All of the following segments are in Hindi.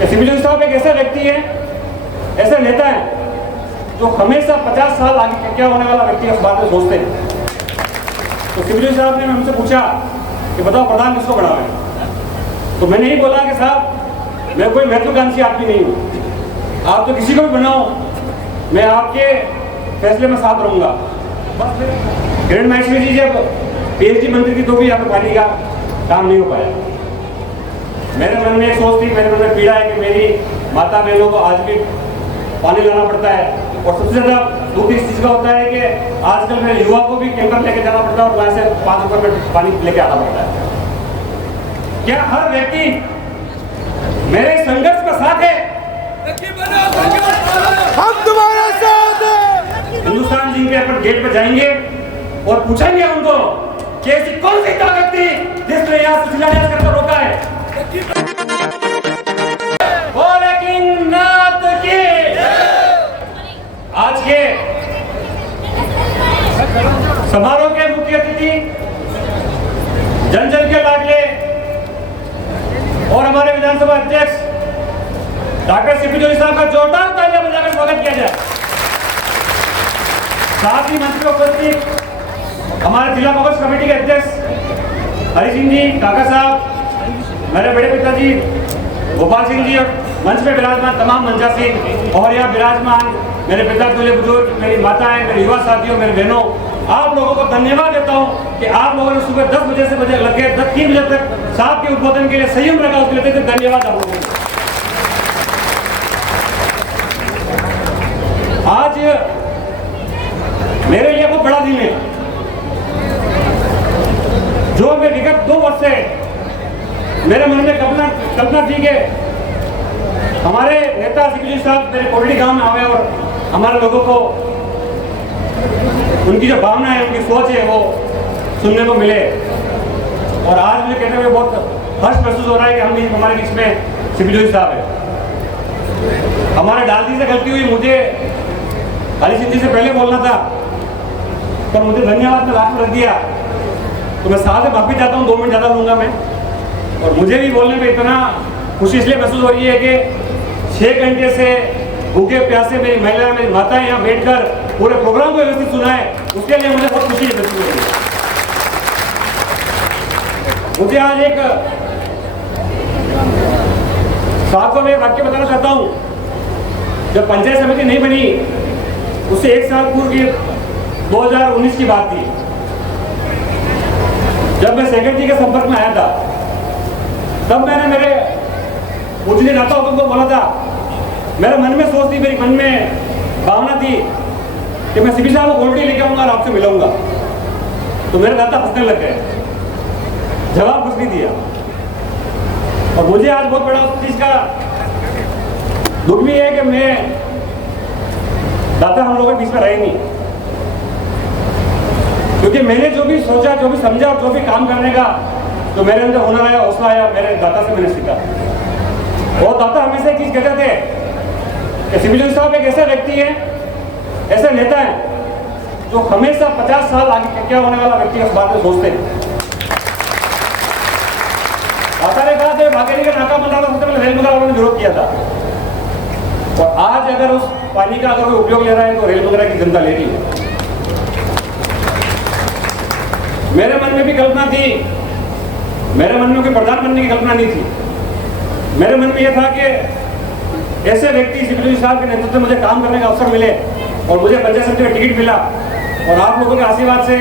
सिविल साहब एक ऐसा व्यक्ति है, ऐसा नेता है जो हमेशा 50 साल आगे क्या होने वाला व्यक्ति उस बात में सोचते हैं। तो सिविल साहब ने हमसे पूछा कि बताओ प्रधान किसको बनावे, तो मैंने ही बोला कि साहब मैं कोई महत्वाकांक्षी आदमी नहीं हूँ, आप तो किसी को भी बनाओ, मैं आपके फैसले में साथ रहूँगा। बस किरण माहेश्वरी जी जब पीएचडी मंत्री थी तो भी यहाँ पे पानी का काम नहीं हो पाया। मेरे मन में एक सोच थी, मेरे मन में पीड़ा है कि मेरी माता बहनों को आज भी पानी लाना पड़ता है, और सबसे ज़्यादा दुख इस चीज़ का होता है कि आजकल मेरे युवा को भी कैंपर लेके जाना पड़ता है और वहाँ से 5 रुपये में पानी लेके आना पड़ता है। क्या हर व्यक्ति मेरे संघर्ष का साथ है? हम तुम्हारे साथ हैं। हिंदुस्तान जिनके अपन गेट पे जाएंगे और पूछेंगे उनको कि ऐसी कौन सी ताकत थी जिसने यहाँ से शिलान्यास करके रोका है। बोले किंगनाथ की। आज के समारोह के मुख्य अतिथि, जन जन के लाडले और हमारे विधानसभा अध्यक्ष डॉक्टर सीपी जोशी साहब का जोरदार तालियां बजाकर स्वागत किया जाए। साथ ही मंच पर उपस्थित हमारे जिला कांग्रेस कमेटी के अध्यक्ष हरि सिंह जी, काका साहब, मेरे बड़े पिताजी गोपाल सिंह जी, और मंच पे विराजमान तमाम मंचासी और यहाँ विराजमान मेरे पिता तुल्य बुजुर्ग, मेरी माताएं, मेरे युवा साथियों, मेरे बहनों, आप लोगों को धन्यवाद देता हूँ कि आप लोगों ने सुबह 10 बजे से लगे 3 बजे तक साहब के उद्बोधन के लिए संयम रखा, उसके लिए धन्यवाद आप लोगों को। आज मेरे लिए बहुत बड़ा दिन है। जो मैं विगत 2 वर्ष से मेरे मन में कल्पना थी कि हमारे नेता सीपी साहब मेरे कोटड़ी गांव में आवे और हमारे लोगों को उनकी जो भावना है, उनकी सोच है, वो सुनने को मिले। और आज मुझे कहने में बहुत हर्ष महसूस हो रहा है कि हम हमारे बीच में सीपी जोशी साहब है। हमारे डालती से गलती हुई, मुझे हरि सिंह जी से पहले बोलना था, पर मुझे धन्यवाद में लास्ट में रख दिया, तो मैं साथ से माफी चाहता हूँ, 2 मिनट ज़्यादा लूँगा मैं। और मुझे भी बोलने में इतना खुशी इसलिए महसूस हो रही है कि 6 घंटे से भूखे प्यासे मेरी महिला, मेरी माताएं यहाँ बैठकर पूरे प्रोग्राम को व्यवस्थित सुना है, उसके लिए मुझे बहुत खुशी महसूस हो रही है। मुझे आज एक साथ को मैं वाक्य बताना चाहता हूँ। जब पंचायत समिति नहीं बनी उससे 1 साल पूर्व की 2019 की बात थी, जब मैं सेक्रेटरी के संपर्क में आया था, तब मैंने मेरे पूजनीय नेता को बोला था, मेरे मन में सोच थी, मेरी मन में भावना थी कि मैं सीपी साहब को गोल्डी लेके आऊंगा और आपसे मिलाऊंगा। तो मेरे दादा हंसने लग गए, जवाब कुछ नहीं दिया। और मुझे आज बहुत बड़ा उस चीज का दुख भी है कि मैं दादा हम लोगों के बीच में रहे नहीं, क्योंकि मैंने जो भी सोचा, जो भी समझा और जो भी काम करने का जो मेरे अंदर हुनर आया, हौसला आया, मेरे दादा से मैंने सीखा। और दादा हमेशा एक चीज कहते थे कि सीपी जोशी साहब एक ऐसा व्यक्ति है, ऐसा नेता है जो हमेशा 50 साल आगे क्या होने वाला व्यक्ति उस बात में सोचते हैं। दादा ने कहा था भागेरी का नाका बन रहा था, सबसे पहले रेल मंगरा ने विरोध किया था, और आज अगर उस पानी का अगर कोई उपयोग ले रहा है तो रेल मंगरा की जनता ले रही है। मेरे मन में भी कल्पना थी, मेरे मन में कोई प्रधान बनने की कल्पना नहीं थी। मेरे मन में यह था कि ऐसे व्यक्ति सीपी जोशी साहब के नेतृत्व में मुझे काम करने का अवसर मिले, और मुझे पंचायत समिति का टिकट मिला, और आप लोगों के आशीर्वाद से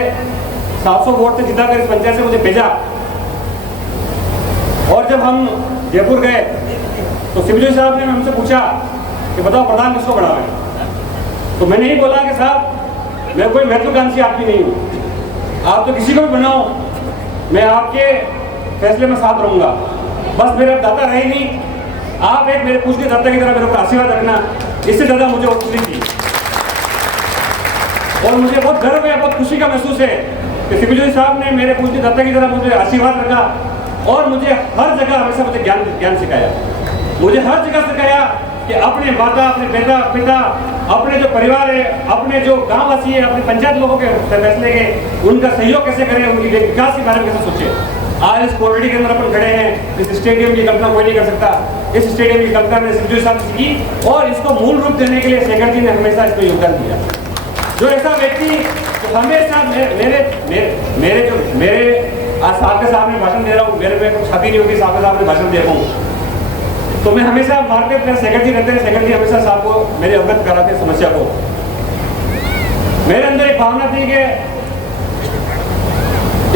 700 वोट से जिताकर इस पंचायत से मुझे भेजा। और जब हम जयपुर गए तो सीपी जोशी साहब ने हमसे पूछा कि बताओ प्रधान किसको बनावे, तो मैंने ही बोला कि साहब मैं कोई महत्वाकांक्षी आदमी नहीं हूँ, आप तो किसी को भी बनाओ, मैं आपके फैसले में साथ रहूँगा। बस मेरा दाता रहे नहीं, आप एक मेरे पूछने दाता की तरह मेरे ऊपर आशीर्वाद रखना, इससे ज़्यादा मुझे और खुशी थी। और मुझे बहुत गर्व है, बहुत खुशी का महसूस है कि सीपी जोशी साहब ने मेरे पूछने दाता की तरह मुझे आशीर्वाद रखा, और मुझे हर जगह हमेशा मुझे ज्ञान सिखाया। मुझे हर जगह सिखाया कि अपने माता, अपने पिता, अपने जो परिवार है, अपने जो गांववासी है, अपने पंचायत लोगों के फैसले के उनका सहयोग कैसे करें, उनकी विकास के बारे में कैसे सोचे। आज इस क्वालिटी के अंदर अपन खड़े हैं, इस स्टेडियम की कल्पना कोई नहीं कर सकता। इस स्टेडियम की कल्पना मैंने सिद्धू साहब से की और इसको मूल रूप देने के लिए शेखर जी ने हमेशा इसको योगदान दिया। जो ऐसा व्यक्ति तो हमेशा मेरे आज साहब के सामने भाषण दे रहा हूँ, मेरे में कुछ छाती नहीं होती, साहब के सामने भाषण दे रहा हूँ, तो मैं हमेशा मार्केट में शेखर जी रहते हैं, शेखर जी हमेशा साहब को मेरे अवगत कराते हैं समस्या को। मेरे अंदर एक भावना थी कि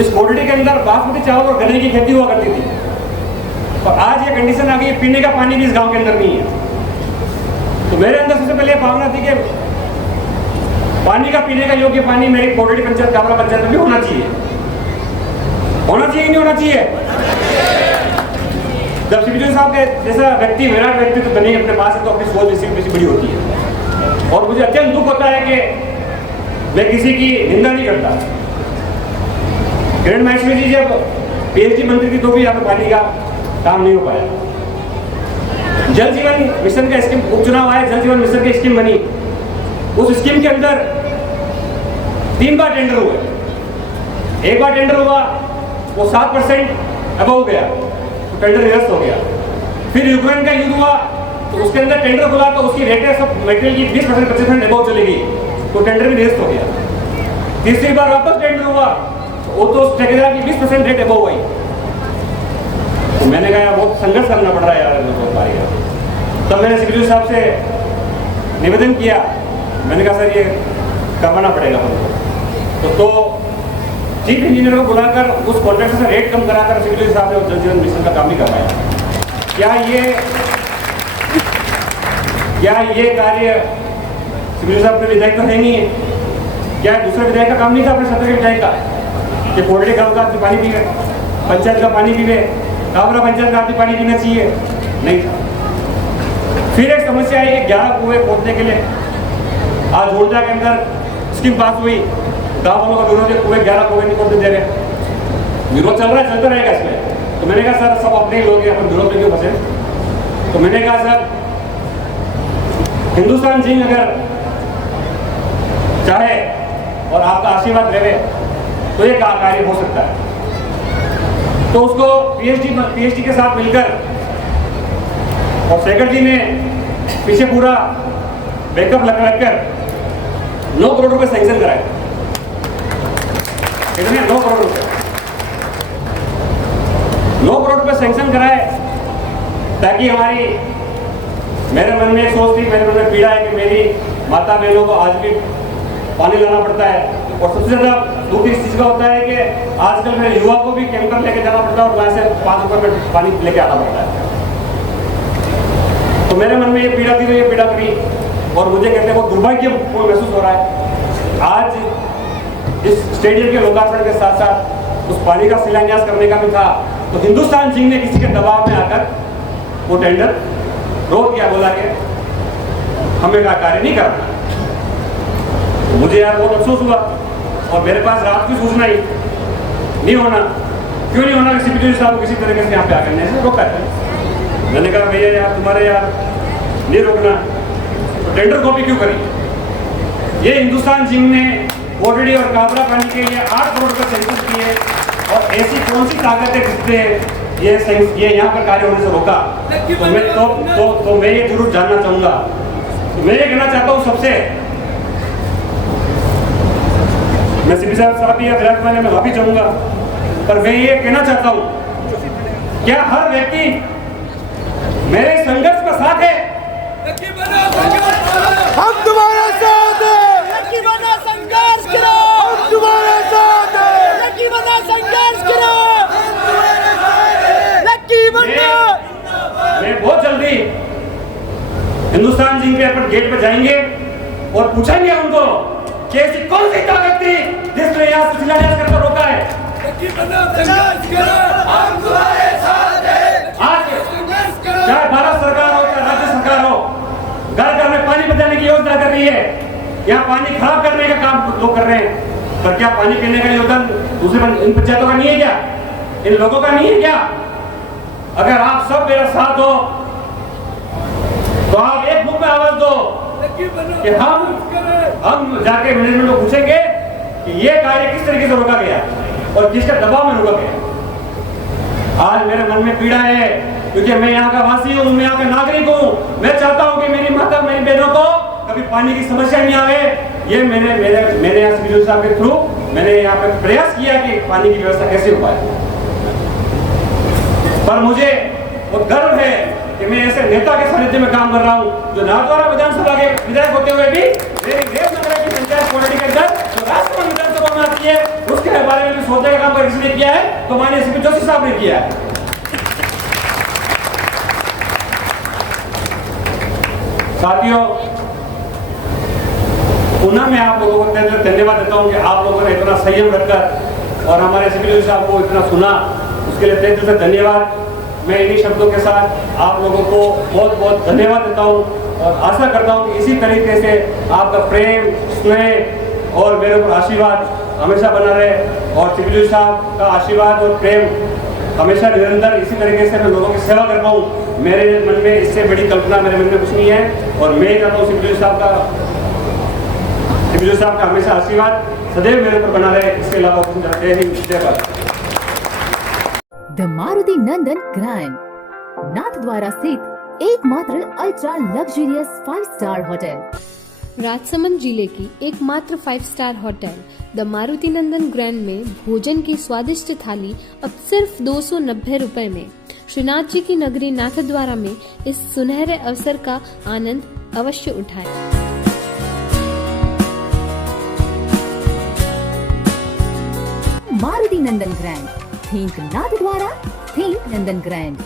इस क्वालिटी के अंदर बासमती चावल और गन्ने की खेती हुआ करती थी और आज ये कंडीशन आ गई, पीने का पानी भी इस गांव के अंदर नहीं है। तो मेरे अंदर सबसे पहले भावना थी कि पानी का पीने का योग्य पानी मेरी क्वालिटी पंचायत काबरा पंचायत में भी होना चाहिए। होना चाहिए नहीं होना चाहिए? जब सिद्धू साहब के जैसा व्यक्ति, विराट व्यक्ति तो बने अपने पास है तो अपनी सोच इसी बड़ी होती है। और मुझे अत्यंत दुख होता है कि मैं किसी की निंदा नहीं करता। किरण माहेश्वरी जी जब पीएचडी मंत्री थी तो भी यहाँ पे पानी का काम नहीं हो पाया। जल जीवन मिशन का स्कीम उपचुनाव आया, जल जीवन मिशन की स्कीम बनी। उस स्कीम के अंदर 3 बार टेंडर हुए। एक बार टेंडर हुआ वो 7% अबव गया तो टेंडर निरस्त हो गया। फिर यूक्रेन का युद्ध हुआ तो उसके अंदर टेंडर खुला तो उसकी रेटें सब मटेरियल की 20% 25% अबव चली गई तो टेंडर भी निरस्त हो गया। तीसरी बार वापस टेंडर हुआ वो तो उस ठेकेदार की 20% रेट अबव आई। तो मैंने कहा बहुत संघर्ष करना पड़ रहा है यार। तब मैंने सिद्धू साहब से निवेदन किया, मैंने कहा सर ये करवाना पड़ेगा हमको। तो चीफ इंजीनियर को बुलाकर उस कॉन्ट्रैक्टर से रेट कम कराकर सिद्धू साहब ने जल जीवन मिशन का काम भी करवाया। क्या ये कार्य सिद्धू साहब के विधायक तो है नहीं है? क्या दूसरे विधायक का काम नहीं था अपने सत्र के विधायक का कि कोडे गांव का पानी पीवे, पंचायत का पानी पीवे, काबरा पंचायत का पानी पीना चाहिए? नहीं था। फिर एक समस्या आई कि 11 कुएं खोदने के लिए आज ओरछा के अंदर स्कीम पास हुई। गाँव वालों का विरोध है, कुएं 11 कुएं नहीं खोदने दे रहे। विरोध चल रहा है, चलता रहेगा इसमें। तो मैंने कहा सर सब अपने ही लोग हैं, अपन विरोध में क्यों फंसे? तो मैंने कहा सर हिंदुस्तान सिंह अगर चाहे और आपका आशीर्वाद रहे तो ये कार्य हो सकता है। तो उसको पीएचडी के साथ मिलकर और शेखर जी ने पीछे पूरा बैकअप लगाकर 9 करोड़ रुपए सैंक्शन कराए। कितने? 9 करोड़ रुपए। 9 करोड़ रुपए सैंक्शन कराए ताकि हमारी, मेरे मन में सोच थी, मेरे मन में पीड़ा है कि मेरी माता बहनों को आज भी पानी लाना पड़ता है। और सबसे ज्यादा दुख इस चीज का होता है कि आजकल मेरे युवा को भी कैंपर लेके जाना पड़ता है और वहां से 5 रुपए में पानी लेके आना पड़ता है। तो मेरे मन में ये पीड़ा थी तो ये पीड़ा करी और मुझे कहते हैं वो दुर्भाग्य महसूस हो रहा है। आज इस स्टेडियम के लोकार्पण के साथ साथ उस पानी का शिलान्यास करने का भी था तो हिंदुस्तान सिंह ने किसी के दबाव में आकर वो टेंडर रोक दिया, बोला कि हमें का कार्य नहीं करना। तो मुझे यार बहुत अफसोस हुआ और मेरे पास रात की सूचना ही नहीं होना, क्यों नहीं होना? किसी भी साहब को किसी तरीके से यहाँ पे आकर नहीं रोका है। मैंने कहा भैया यार तुम्हारे यार नहीं रोकना तो टेंडर कॉपी क्यों करी? ये हिंदुस्तान सिंह ने कोटड़ी और काबरा पानी के लिए 8 करोड़ रुपए सैंक्शन किए और ऐसी कौन सी ताकत है जिससे ये यहाँ पर कार्य होने से रोका? तो मैं ये जरूर जानना चाहूंगा। तो मैं ये कहना चाहता हूँ सबसे, मैं सीपी साहब या विराट मैंने मैं माफी चाहूंगा, पर मैं ये कहना चाहता हूँ क्या हर व्यक्ति मेरे संघर्ष का साथ है? हम तुम्हारे साथ हैं। संघर्ष करो, हम तुम्हारे साथ हैं। लकी बना संघर्ष करो, लकी बना। मैं बहुत जल्दी हिंदुस्तान सिंह के अपन गेट पर जाएंगे और पूछेंगे उनको कि ऐसी कौन सी ताकत थी जिसने यहाँ से शिलान्यास करके रोका है? संघर्ष करो, हम तुम्हारे साथ हैं। आज चाहे भारत सरकार हो चाहे राज्य सरकार हो, घर घर में पानी बचाने की योजना कर रही है, यहाँ पानी खराब करने का काम लोग कर रहे हैं, पर क्या पानी पीने का योगदान दूसरे इन पंचायतों का नहीं है क्या? इन लोगों का नहीं है क्या? अगर आप सब मेरा साथ हो तो आप एक मुख में आवाज दो कि हम जाके मैनेजमेंट को पूछेंगे कि ये कार्य किस तरीके से रोका गया और किसके दबाव में रोका गया। आज मेरे मन में पीड़ा है क्योंकि मैं यहाँ का वासी हूँ, मैं यहाँ का नागरिक हूँ। मैं चाहता हूँ कि मेरी माता मेरी बहनों को कभी पानी की समस्या नहीं आवे। ये मैंने यहाँ से साहब के थ्रू मैंने यहाँ पे प्रयास किया कि पानी की व्यवस्था कैसे हो पाए। पर मुझे बहुत गर्व है कि मैं ऐसे नेता के सानिध्य में काम कर रहा हूँ जो नाथद्वारा विधानसभा के विधायक होते हुए भी मेरी देवनगर की पंचायत कोटड़ी के अंदर जो राजभवन विधानसभा में आती है उसके बारे में भी सोचने का काम पर किसी ने किया है तो माननीय सीपी जोशी साहब ने किया है। साथियों, पुनः मैं आप लोगों को धन्यवाद देता हूँ कि आप लोगों ने इतना संयम रखकर और हमारे सीपी जोशी साहब को इतना सुना, उसके लिए तहे दिल से धन्यवाद। मैं इन्हीं शब्दों के साथ आप लोगों को बहुत बहुत धन्यवाद देता हूँ और आशा करता हूँ कि इसी तरीके से आपका प्रेम, स्नेह और मेरे ऊपर आशीर्वाद हमेशा बना रहे और सीपी जोशी साहब का आशीर्वाद और प्रेम हमेशा निरंतर इसी तरीके से मैं लोगों की सेवा कर पाऊँ। मेरे मन में इससे बड़ी कल्पना मेरे मन में कुछ नहीं है और मैं चाहता हूँ सीपी जोशी साहब का हमेशा आशीर्वाद सदैव मेरे ऊपर बना रहे। इसके अलावा कुछ नहीं। जय हिंद, जय Bharat. The Maruti Nandan grand, Nathdwara स्थित एकमात्र ultra luxurious five-star hotel. Rajsamand जिले की एकमात्र 5 star hotel the Maruti Nandan grand में भोजन की स्वादिष्ट थाली अब सिर्फ 290 रुपए में। श्रीनाथ जी की नगरी नाथद्वारा में इस सुनहरे अवसर का आनंद अवश्य उठाएं। मारुति नंदन ग्रैंड, थिंक नाथद्वारा, थिंक नंदन ग्रैंड।